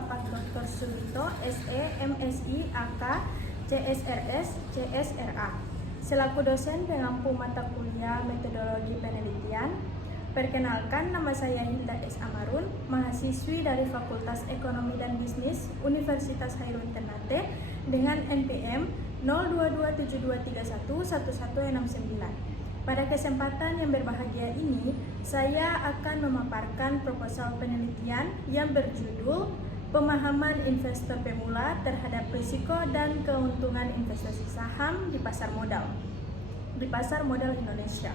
Bapak Dr. Sulito, SE, MSI, AK, CSRS, CSRA, selaku dosen pengampu mata kuliah Metodologi Penelitian. Perkenalkan, nama saya Hilda S. Amarun, mahasiswi dari Fakultas Ekonomi dan Bisnis Universitas Hairun Ternate dengan NPM 02272311169. Pada kesempatan yang berbahagia ini, saya akan memaparkan proposal penelitian yang berjudul Pemahaman Investor Pemula terhadap Risiko dan Keuntungan Investasi Saham di Pasar Modal Indonesia.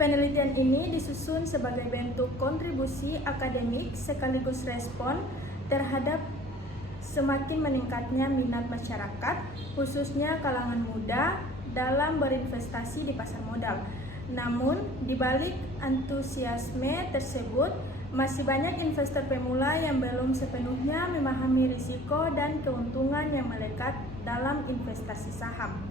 Penelitian ini disusun sebagai bentuk kontribusi akademik sekaligus respon terhadap semakin meningkatnya minat masyarakat, khususnya kalangan muda, dalam berinvestasi di pasar modal. Namun, di balik antusiasme tersebut, masih banyak investor pemula yang belum sepenuhnya memahami risiko dan keuntungan yang melekat dalam investasi saham.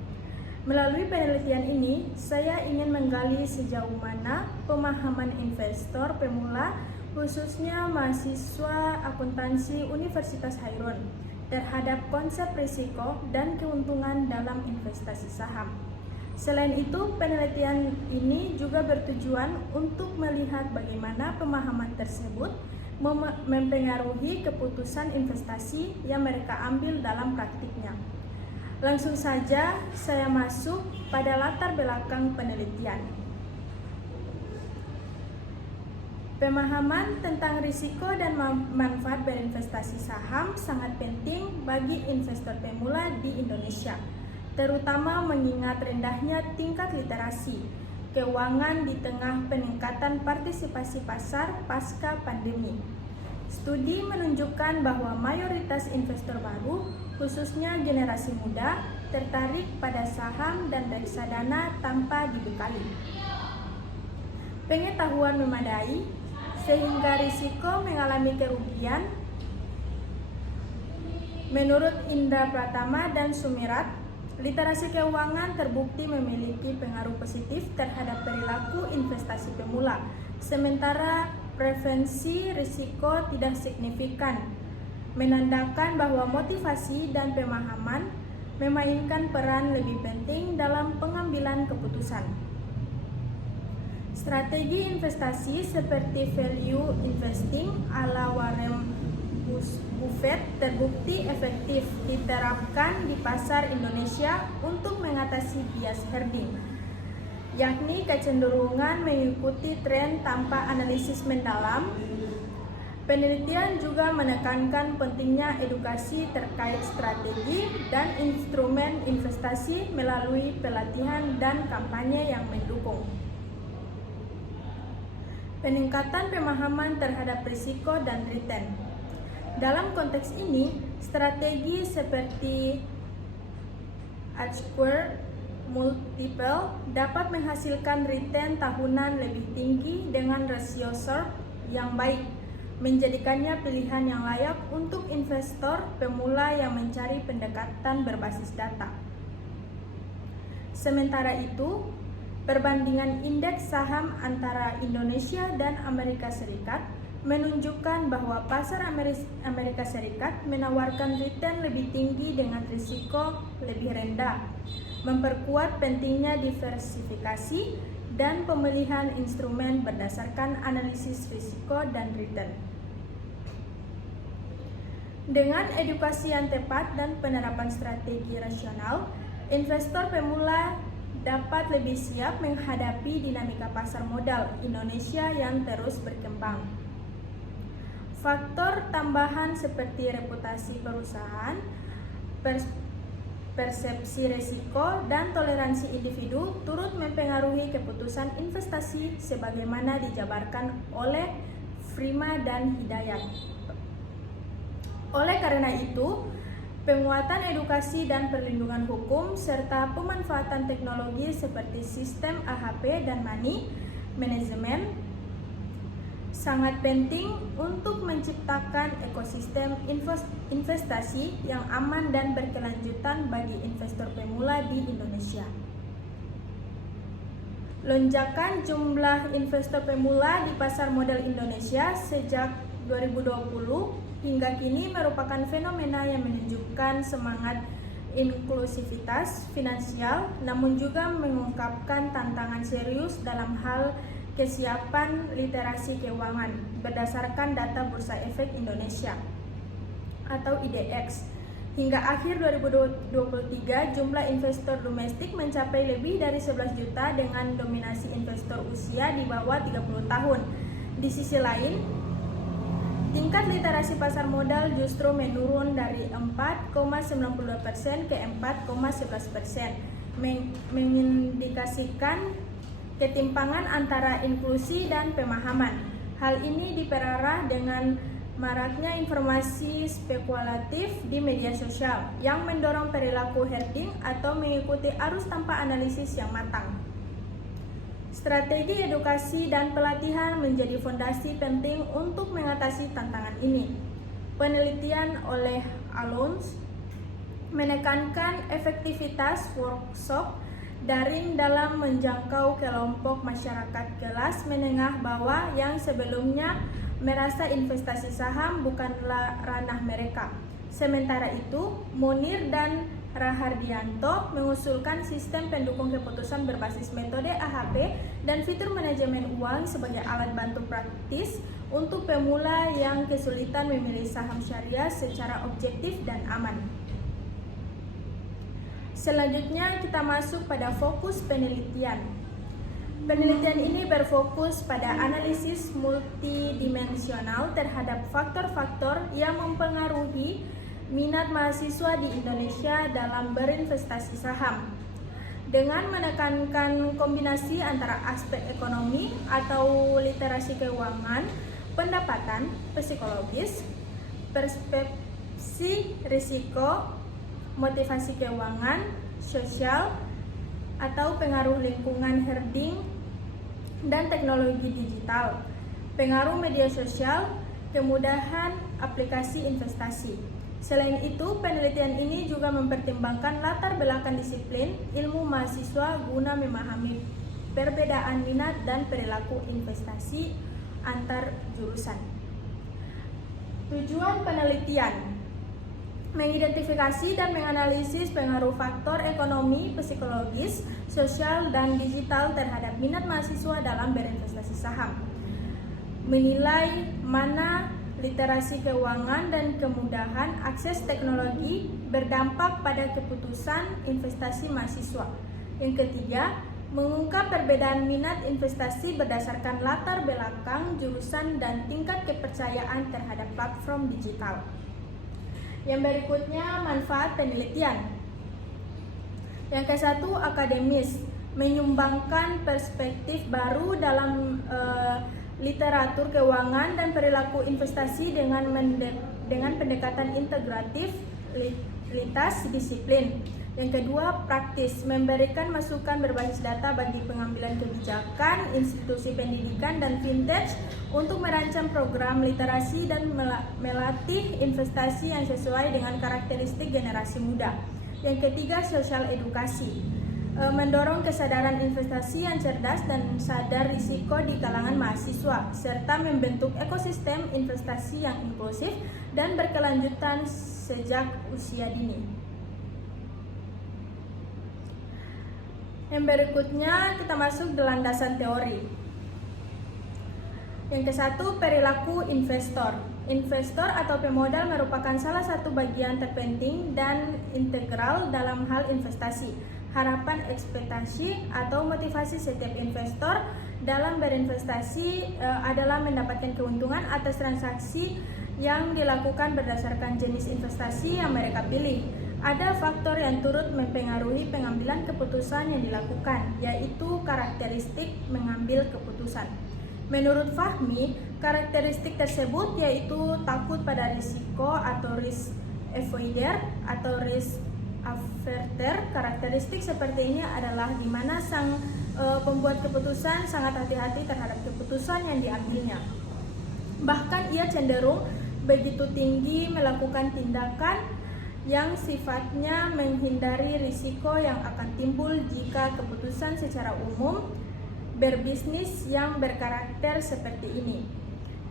Melalui penelitian ini, saya ingin menggali sejauh mana pemahaman investor pemula, khususnya mahasiswa akuntansi Universitas Hairun, terhadap konsep risiko dan keuntungan dalam investasi saham. Selain itu, penelitian ini juga bertujuan untuk melihat bagaimana pemahaman tersebut mempengaruhi keputusan investasi yang mereka ambil dalam praktiknya. Langsung saja saya masuk pada latar belakang penelitian. Pemahaman tentang risiko dan manfaat berinvestasi saham sangat penting bagi investor pemula di Indonesia, terutama mengingat rendahnya tingkat literasi keuangan di tengah peningkatan partisipasi pasar pasca pandemi. Studi menunjukkan bahwa mayoritas investor baru, khususnya generasi muda, tertarik pada saham dan reksadana tanpa dibekali pengetahuan memadai, sehingga risiko mengalami kerugian. Menurut Indra Pratama dan Sumirat, literasi keuangan terbukti memiliki pengaruh positif terhadap perilaku investasi pemula, sementara prevensi risiko tidak signifikan, menandakan bahwa motivasi dan pemahaman memainkan peran lebih penting dalam pengambilan keputusan. Strategi investasi seperti value investing ala Warren Buffett terbukti efektif diterapkan di pasar Indonesia untuk mengatasi bias herding, yakni kecenderungan mengikuti tren tanpa analisis mendalam. Penelitian juga menekankan pentingnya edukasi terkait strategi dan instrumen investasi melalui pelatihan dan kampanye yang mendukung peningkatan pemahaman terhadap risiko dan return. Dalam konteks ini, strategi seperti H-square multiple dapat menghasilkan return tahunan lebih tinggi dengan rasio Sharpe yang baik, menjadikannya pilihan yang layak untuk investor pemula yang mencari pendekatan berbasis data. Sementara itu, perbandingan indeks saham antara Indonesia dan Amerika Serikat menunjukkan bahwa pasar Amerika Serikat menawarkan return lebih tinggi dengan risiko lebih rendah, memperkuat pentingnya diversifikasi dan pemilihan instrumen berdasarkan analisis risiko dan return. Dengan edukasi yang tepat dan penerapan strategi rasional, investor pemula dapat lebih siap menghadapi dinamika pasar modal Indonesia yang terus berkembang. Faktor tambahan seperti reputasi perusahaan, persepsi risiko, dan toleransi individu turut mempengaruhi keputusan investasi sebagaimana dijabarkan oleh Prima dan Hidayat. Oleh karena itu, penguatan edukasi dan perlindungan hukum serta pemanfaatan teknologi seperti sistem AHP dan money management sangat penting untuk menciptakan ekosistem investasi yang aman dan berkelanjutan bagi investor pemula di Indonesia. Lonjakan jumlah investor pemula di pasar modal Indonesia sejak 2020 hingga kini merupakan fenomena yang menunjukkan semangat inklusivitas finansial, namun juga mengungkapkan tantangan serius dalam hal kesiapan literasi keuangan berdasarkan data Bursa Efek Indonesia atau IDX. Hingga akhir 2023, jumlah investor domestik mencapai lebih dari 11 juta dengan dominasi investor usia di bawah 30 tahun. Di sisi lain, tingkat literasi pasar modal justru menurun dari 4,92% ke 4,11%, mengindikasikan ketimpangan antara inklusi dan pemahaman. Hal ini diperparah dengan maraknya informasi spekulatif di media sosial yang mendorong perilaku herding atau mengikuti arus tanpa analisis yang matang. Strategi edukasi dan pelatihan menjadi fondasi penting untuk mengatasi tantangan ini. Penelitian oleh Alons menekankan efektivitas workshop daring dalam menjangkau kelompok masyarakat kelas menengah bawah yang sebelumnya merasa investasi saham bukanlah ranah mereka. Sementara itu, Munir dan Rahardianto mengusulkan sistem pendukung keputusan berbasis metode AHP dan fitur manajemen uang sebagai alat bantu praktis untuk pemula yang kesulitan memilih saham syariah secara objektif dan aman. Selanjutnya kita masuk pada fokus penelitian. Penelitian ini berfokus pada analisis multidimensional terhadap faktor-faktor yang mempengaruhi minat mahasiswa di Indonesia dalam berinvestasi saham. Dengan menekankan kombinasi antara aspek ekonomi atau literasi keuangan, pendapatan, psikologis, persepsi risiko, motivasi keuangan, sosial, atau pengaruh lingkungan herding dan teknologi digital, pengaruh media sosial, kemudahan aplikasi investasi. Selain itu, penelitian ini juga mempertimbangkan latar belakang disiplin ilmu mahasiswa guna memahami perbedaan minat dan perilaku investasi antar jurusan. Tujuan penelitian: mengidentifikasi dan menganalisis pengaruh faktor ekonomi, psikologis, sosial, dan digital terhadap minat mahasiswa dalam berinvestasi saham. Menilai mana literasi keuangan dan kemudahan akses teknologi berdampak pada keputusan investasi mahasiswa. Yang ketiga, mengungkap perbedaan minat investasi berdasarkan latar belakang jurusan dan tingkat kepercayaan terhadap platform digital. Yang berikutnya, manfaat penelitian. Yang ke-1, akademis, menyumbangkan perspektif baru dalam literatur keuangan dan perilaku investasi dengan pendekatan integratif lintas disiplin. Yang kedua, praktis, memberikan masukan berbasis data bagi pengambilan kebijakan, institusi pendidikan, dan fintech untuk merancang program literasi dan melatih investasi yang sesuai dengan karakteristik generasi muda. Yang ketiga, sosial edukasi, mendorong kesadaran investasi yang cerdas dan sadar risiko di kalangan mahasiswa, serta membentuk ekosistem investasi yang inklusif dan berkelanjutan sejak usia dini. Yang berikutnya kita masuk ke landasan teori. Yang ke-1, perilaku investor. Investor atau pemodal merupakan salah satu bagian terpenting dan integral dalam hal investasi. Harapan, ekspektasi, atau motivasi setiap investor dalam berinvestasi adalah mendapatkan keuntungan atas transaksi yang dilakukan berdasarkan jenis investasi yang mereka pilih. Ada faktor yang turut mempengaruhi pengambilan keputusan yang dilakukan, yaitu karakteristik mengambil keputusan. Menurut Fahmi, karakteristik tersebut yaitu takut pada risiko atau risk avoider atau risk averter. Karakteristik seperti ini adalah di mana sang pembuat keputusan sangat hati-hati terhadap keputusan yang diambilnya. Bahkan ia cenderung begitu tinggi melakukan tindakan yang sifatnya menghindari risiko yang akan timbul jika keputusan secara umum berbisnis yang berkarakter seperti ini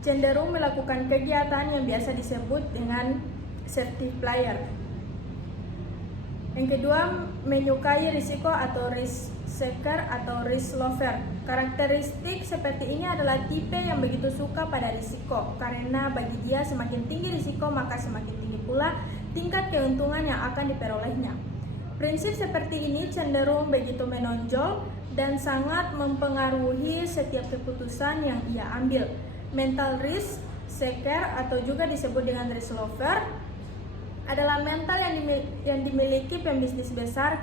cenderung melakukan kegiatan yang biasa disebut dengan safety player. Yang kedua, menyukai risiko atau risk seeker atau risk lover. Karakteristik seperti ini adalah tipe yang begitu suka pada risiko, karena bagi dia semakin tinggi risiko maka semakin tinggi pula tingkat keuntungan yang akan diperolehnya. Prinsip seperti ini cenderung begitu menonjol dan sangat mempengaruhi setiap keputusan yang ia ambil. Mental risk seeker atau juga disebut dengan risk lover adalah mental yang dimiliki pembisnis besar.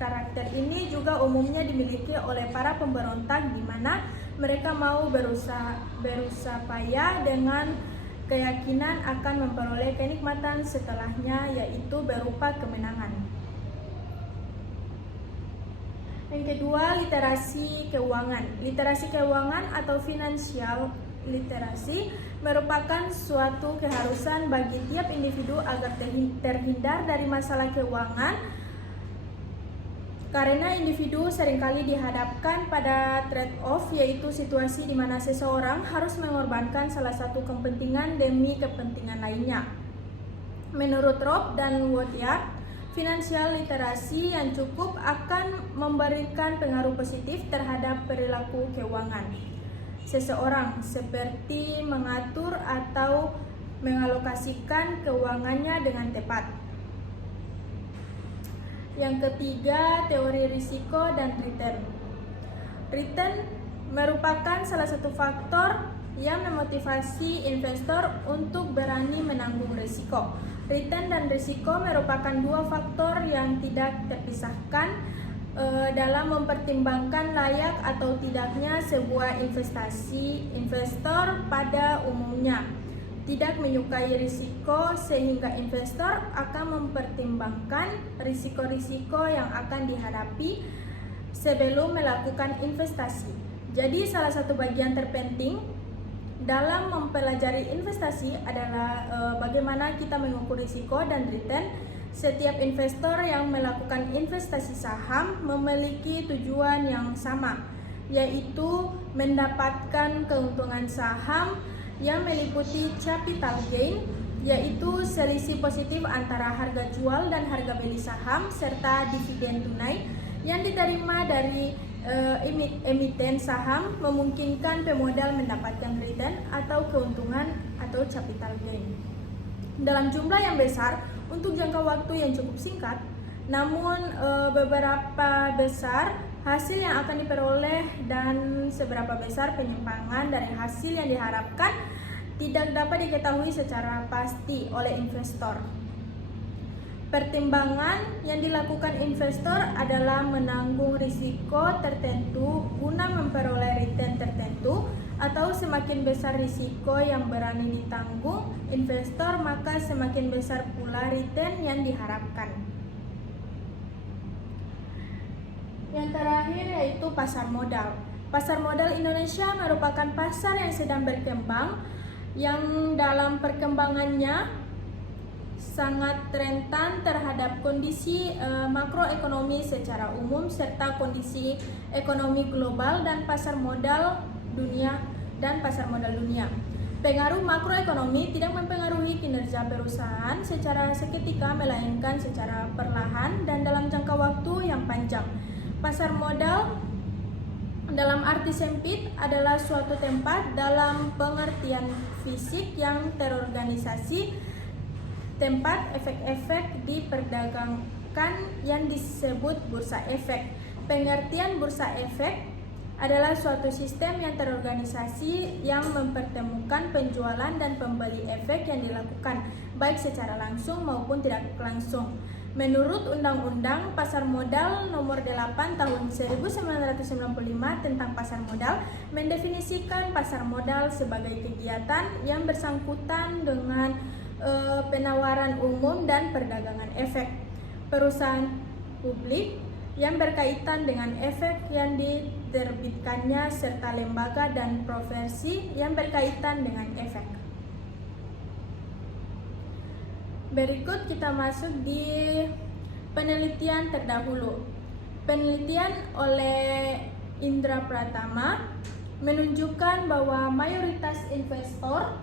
Karakter ini juga umumnya dimiliki oleh para pemberontak, di mana mereka mau berusaha payah dengan keyakinan akan memperoleh kenikmatan setelahnya, yaitu berupa kemenangan. Yang kedua, literasi keuangan. Literasi keuangan atau financial literasi merupakan suatu keharusan bagi tiap individu agar terhindar dari masalah keuangan, karena individu seringkali dihadapkan pada trade-off, yaitu situasi di mana seseorang harus mengorbankan salah satu kepentingan demi kepentingan lainnya. Menurut Robb dan Woodyard, finansial literasi yang cukup akan memberikan pengaruh positif terhadap perilaku keuangan seseorang, seperti mengatur atau mengalokasikan keuangannya dengan tepat. Yang ketiga, teori risiko dan return. Return merupakan salah satu faktor yang memotivasi investor untuk berani menanggung risiko. Return dan risiko merupakan dua faktor yang tidak terpisahkan dalam mempertimbangkan layak atau tidaknya sebuah investasi. Investor pada umumnya tidak menyukai risiko, sehingga investor akan mempertimbangkan risiko-risiko yang akan dihadapi sebelum melakukan investasi. Jadi salah satu bagian terpenting dalam mempelajari investasi adalah bagaimana kita mengukur risiko dan return. Setiap investor yang melakukan investasi saham memiliki tujuan yang sama, yaitu mendapatkan keuntungan saham yang meliputi capital gain, yaitu selisih positif antara harga jual dan harga beli saham, serta dividen tunai yang diterima dari emiten saham, memungkinkan pemodal mendapatkan return atau keuntungan atau capital gain dalam jumlah yang besar untuk jangka waktu yang cukup singkat. Namun beberapa besar hasil yang akan diperoleh dan seberapa besar penyimpangan dari hasil yang diharapkan tidak dapat diketahui secara pasti oleh investor. Pertimbangan yang dilakukan investor adalah menanggung risiko tertentu guna memperoleh return tertentu, atau semakin besar risiko yang berani ditanggung investor, maka semakin besar pula return yang diharapkan. Yang terakhir yaitu pasar modal. Pasar modal Indonesia merupakan pasar yang sedang berkembang, yang dalam perkembangannya sangat rentan terhadap kondisi makroekonomi secara umum serta kondisi ekonomi global dan pasar modal dunia. Pengaruh makroekonomi tidak mempengaruhi kinerja perusahaan secara seketika, melainkan secara perlahan dan dalam jangka waktu yang panjang. Pasar modal dalam arti sempit adalah suatu tempat dalam pengertian fisik yang terorganisasi, tempat efek-efek diperdagangkan yang disebut bursa efek. Pengertian bursa efek adalah suatu sistem yang terorganisasi yang mempertemukan penjualan dan pembeli efek yang dilakukan baik secara langsung maupun tidak langsung. Menurut Undang-Undang Pasar Modal Nomor 8 Tahun 1995 tentang pasar modal, mendefinisikan pasar modal sebagai kegiatan yang bersangkutan dengan penawaran umum dan perdagangan efek perusahaan publik yang berkaitan dengan efek yang diterbitkannya, serta lembaga dan profesi yang berkaitan dengan efek. Berikut kita masuk di penelitian terdahulu. Penelitian oleh Indra Pratama menunjukkan bahwa mayoritas investor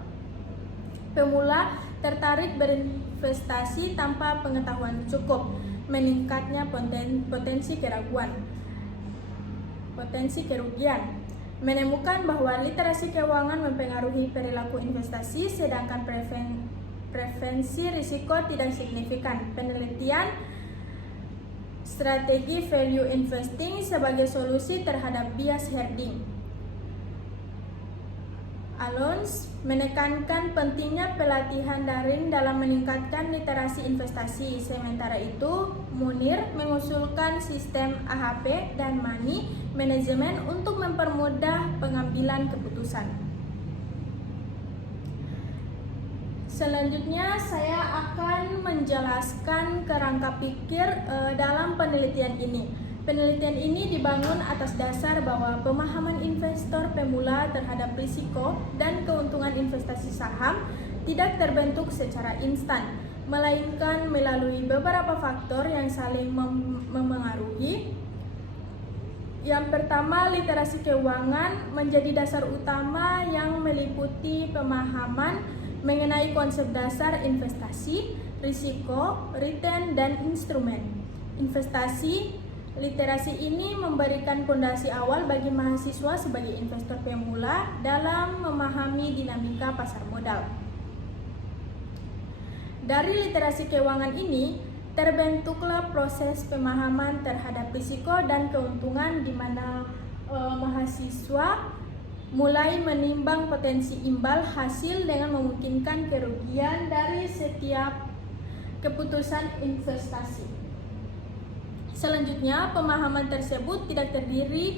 pemula tertarik berinvestasi tanpa pengetahuan cukup, meningkatnya potensi kerugian. Menemukan bahwa literasi keuangan mempengaruhi perilaku investasi, sedangkan prevensi risiko tidak signifikan. Penelitian strategi value investing sebagai solusi terhadap bias herding. Alons menekankan pentingnya pelatihan daring dalam meningkatkan literasi investasi. Sementara itu, Munir mengusulkan sistem AHP dan money management untuk mempermudah pengambilan keputusan. Selanjutnya, saya akan menjelaskan kerangka pikir dalam penelitian ini. Penelitian ini dibangun atas dasar bahwa pemahaman investor pemula terhadap risiko dan keuntungan investasi saham tidak terbentuk secara instan, melainkan melalui beberapa faktor yang saling memengaruhi. Yang pertama, literasi keuangan menjadi dasar utama yang meliputi pemahaman mengenai konsep dasar investasi, risiko, return, dan instrumen investasi. Literasi ini memberikan fondasi awal bagi mahasiswa sebagai investor pemula dalam memahami dinamika pasar modal. Dari literasi keuangan ini, terbentuklah proses pemahaman terhadap risiko dan keuntungan di mana mahasiswa mulai menimbang potensi imbal hasil dengan memungkinkan kerugian dari setiap keputusan investasi. Selanjutnya, pemahaman tersebut tidak berdiri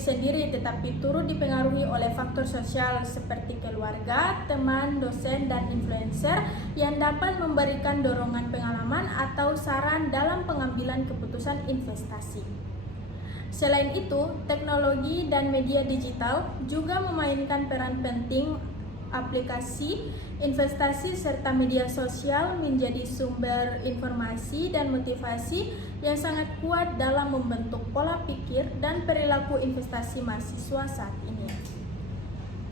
sendiri, tetapi turut dipengaruhi oleh faktor sosial seperti keluarga, teman, dosen, dan influencer yang dapat memberikan dorongan pengalaman atau saran dalam pengambilan keputusan investasi. Selain itu, teknologi dan media digital juga memainkan peran penting. Aplikasi investasi serta media sosial menjadi sumber informasi dan motivasi yang sangat kuat dalam membentuk pola pikir dan perilaku investasi mahasiswa saat ini.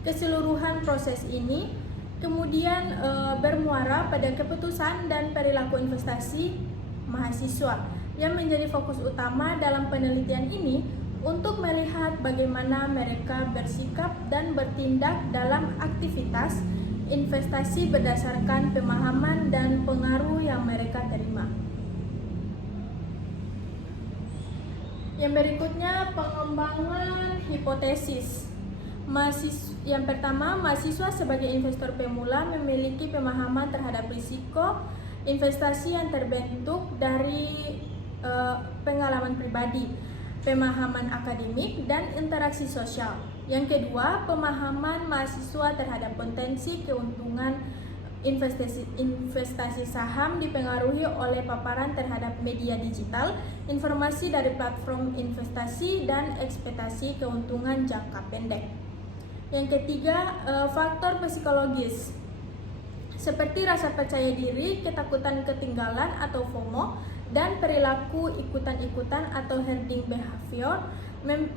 Keseluruhan proses ini kemudian bermuara pada keputusan dan perilaku investasi mahasiswa yang menjadi fokus utama dalam penelitian ini untuk melihat bagaimana mereka bersikap dan bertindak dalam aktivitas investasi berdasarkan pemahaman dan pengaruh yang mereka terima. Yang berikutnya, pengembangan hipotesis. Yang pertama, mahasiswa sebagai investor pemula memiliki pemahaman terhadap risiko investasi yang terbentuk dari pengalaman pribadi, pemahaman akademik, dan interaksi sosial. Yang kedua, pemahaman mahasiswa terhadap potensi keuntungan investasi saham dipengaruhi oleh paparan terhadap media digital, informasi dari platform investasi, dan ekspektasi keuntungan jangka pendek. Yang ketiga, faktor psikologis seperti rasa percaya diri, ketakutan ketinggalan atau FOMO, dan perilaku ikutan-ikutan atau herding behavior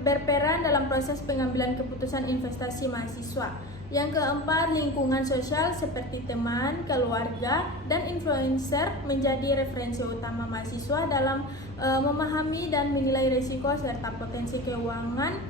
berperan dalam proses pengambilan keputusan investasi mahasiswa. Yang keempat, lingkungan sosial seperti teman, keluarga, dan influencer menjadi referensi utama mahasiswa dalam memahami dan menilai risiko serta potensi keuangan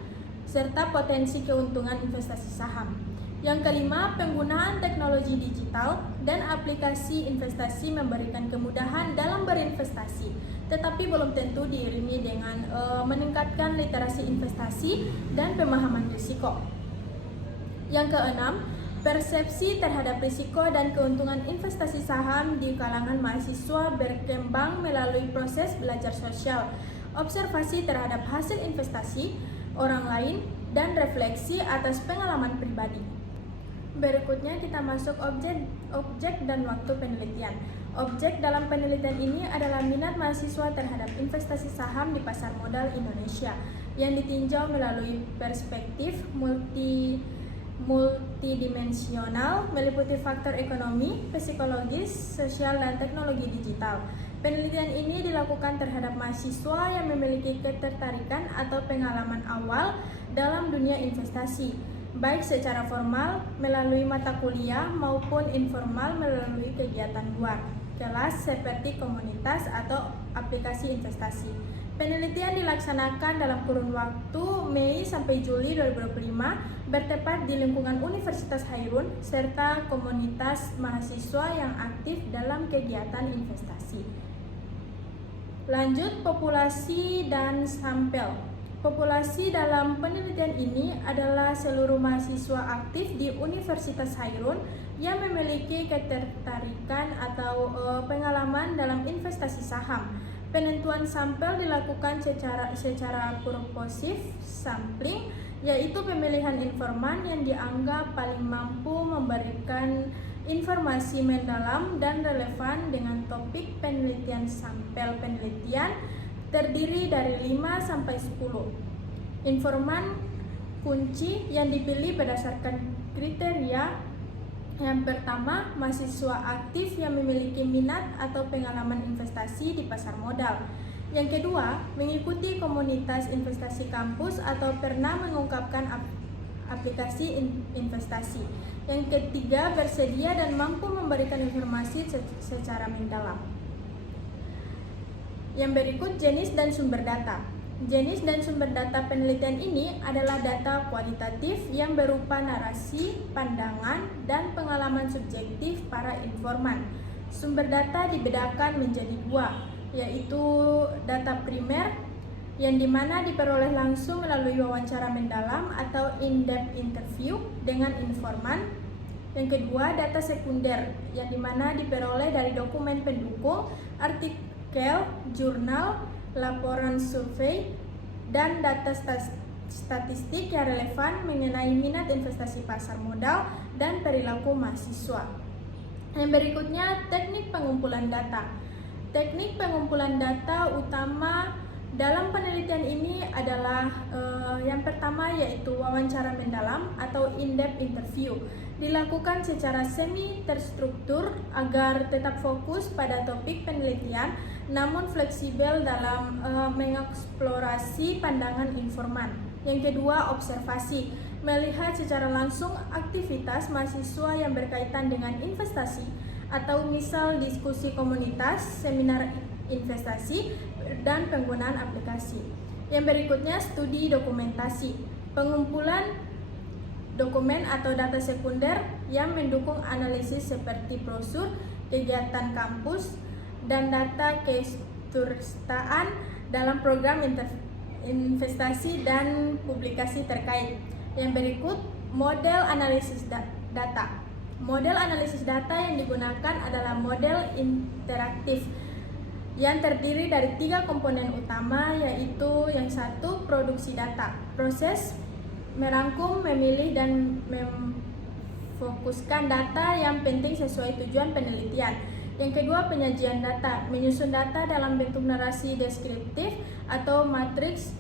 serta potensi keuntungan investasi saham. Yang kelima, penggunaan teknologi digital dan aplikasi investasi memberikan kemudahan dalam berinvestasi, tetapi belum tentu diiringi dengan meningkatkan literasi investasi dan pemahaman risiko. Yang keenam, persepsi terhadap risiko dan keuntungan investasi saham di kalangan mahasiswa berkembang melalui proses belajar sosial, observasi terhadap hasil investasi orang lain, dan refleksi atas pengalaman pribadi. Berikutnya kita masuk objek dan waktu penelitian. Objek dalam penelitian ini adalah minat mahasiswa terhadap investasi saham di pasar modal Indonesia yang ditinjau melalui perspektif multidimensional meliputi faktor ekonomi, psikologis, sosial, dan teknologi digital. Penelitian ini dilakukan terhadap mahasiswa yang memiliki ketertarikan atau pengalaman awal dalam dunia investasi, baik secara formal melalui mata kuliah maupun informal melalui kegiatan luar kelas seperti komunitas atau aplikasi investasi. Penelitian dilaksanakan dalam kurun waktu Mei sampai Juli 2025 bertepat di lingkungan Universitas Hairun serta komunitas mahasiswa yang aktif dalam kegiatan investasi. Lanjut, populasi dan sampel. Populasi dalam penelitian ini adalah seluruh mahasiswa aktif di Universitas Hairun yang memiliki ketertarikan atau pengalaman dalam investasi saham. Penentuan sampel dilakukan secara purposif sampling, yaitu pemilihan informan yang dianggap paling mampu memberikan informasi mendalam dan relevan dengan topik penelitian. Sampel penelitian terdiri dari 5-10 informan kunci yang dipilih berdasarkan kriteria. Yang pertama, mahasiswa aktif yang memiliki minat atau pengalaman investasi di pasar modal. Yang kedua, mengikuti komunitas investasi kampus atau pernah mengungkapkan aplikasi investasi. Yang ketiga, bersedia dan mampu memberikan informasi secara mendalam. Yang berikut, jenis dan sumber data. Jenis dan sumber data penelitian ini adalah data kualitatif yang berupa narasi, pandangan, dan pengalaman subjektif para informan. Sumber data dibedakan menjadi dua, yaitu data primer yang dimana diperoleh langsung melalui wawancara mendalam atau in-depth interview dengan informan. Yang kedua, data sekunder yang dimana diperoleh dari dokumen pendukung, artikel, jurnal, laporan survei, dan data statistik yang relevan mengenai minat investasi pasar modal dan perilaku mahasiswa. Yang berikutnya, teknik pengumpulan data. Teknik pengumpulan data utama dalam penelitian ini adalah yang pertama yaitu wawancara mendalam atau in-depth interview. Dilakukan secara semi terstruktur agar tetap fokus pada topik penelitian namun fleksibel dalam mengeksplorasi pandangan informan. Yang kedua, observasi. Melihat secara langsung aktivitas mahasiswa yang berkaitan dengan investasi atau misal diskusi komunitas, seminar investasi, dan penggunaan aplikasi. Yang berikutnya, studi dokumentasi. Pengumpulan dokumen atau data sekunder yang mendukung analisis seperti brosur, kegiatan kampus, dan data keikutsertaan dalam program investasi dan publikasi terkait. Yang berikut, model analisis data. Model analisis data yang digunakan adalah model interaktif yang terdiri dari 3 komponen utama, yaitu yang satu, produksi data. Proses merangkum, memilih, dan memfokuskan data yang penting sesuai tujuan penelitian. Yang kedua, penyajian data. Menyusun data dalam bentuk narasi deskriptif atau matriks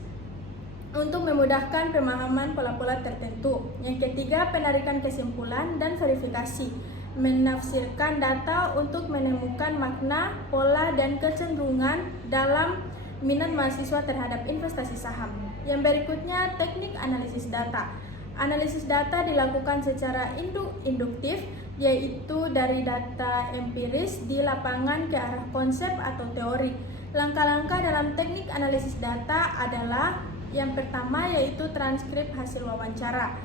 untuk memudahkan pemahaman pola-pola tertentu. Yang ketiga, penarikan kesimpulan dan verifikasi. Menafsirkan data untuk menemukan makna, pola, dan kecenderungan dalam minat mahasiswa terhadap investasi saham. Yang berikutnya, teknik analisis data. Analisis data dilakukan secara induktif, yaitu dari data empiris di lapangan ke arah konsep atau teori. Langkah-langkah dalam teknik analisis data adalah yang pertama yaitu transkrip hasil wawancara.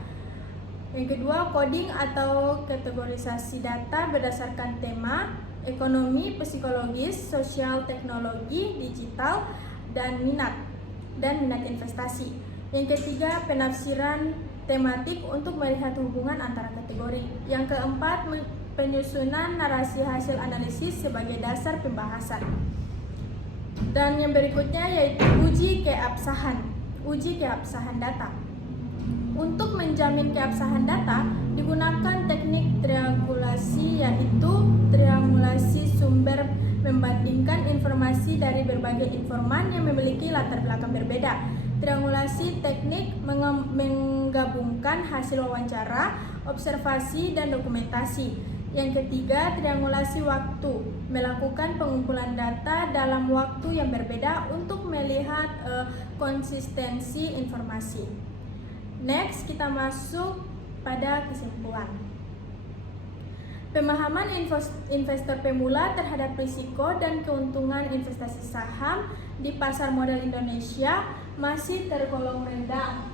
Yang kedua, coding atau kategorisasi data berdasarkan tema, ekonomi, psikologis, sosial, teknologi, digital, dan minat investasi. Yang ketiga, penafsiran tematik untuk melihat hubungan antara kategori. Yang keempat, penyusunan narasi hasil analisis sebagai dasar pembahasan. Dan yang berikutnya yaitu uji keabsahan data. Untuk menjamin keabsahan data, digunakan teknik triangulasi, yaitu triangulasi sumber membandingkan informasi dari berbagai informan yang memiliki latar belakang berbeda. Triangulasi teknik menggabungkan hasil wawancara, observasi, dan dokumentasi. Yang ketiga, triangulasi waktu, melakukan pengumpulan data dalam waktu yang berbeda untuk melihat konsistensi informasi. Next, kita masuk pada kesimpulan. Pemahaman investor pemula terhadap risiko dan keuntungan investasi saham di pasar modal Indonesia masih tergolong rendah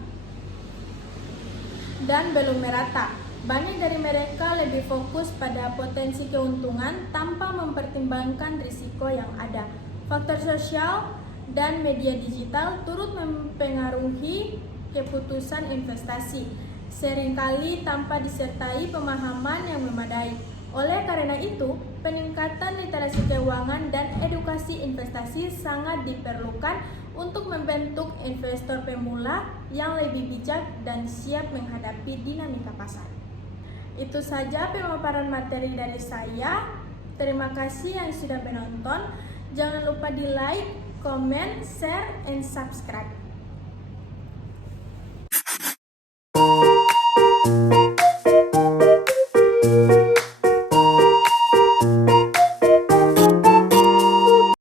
dan belum merata. Banyak dari mereka lebih fokus pada potensi keuntungan tanpa mempertimbangkan risiko yang ada. Faktor sosial dan media digital turut mempengaruhi keputusan investasi, seringkali tanpa disertai pemahaman yang memadai. Oleh karena itu, peningkatan literasi keuangan dan edukasi investasi sangat diperlukan untuk membentuk investor pemula yang lebih bijak dan siap menghadapi dinamika pasar. Itu saja pemaparan materi dari saya. Terima kasih yang sudah menonton. Jangan lupa di like, comment, share, and subscribe.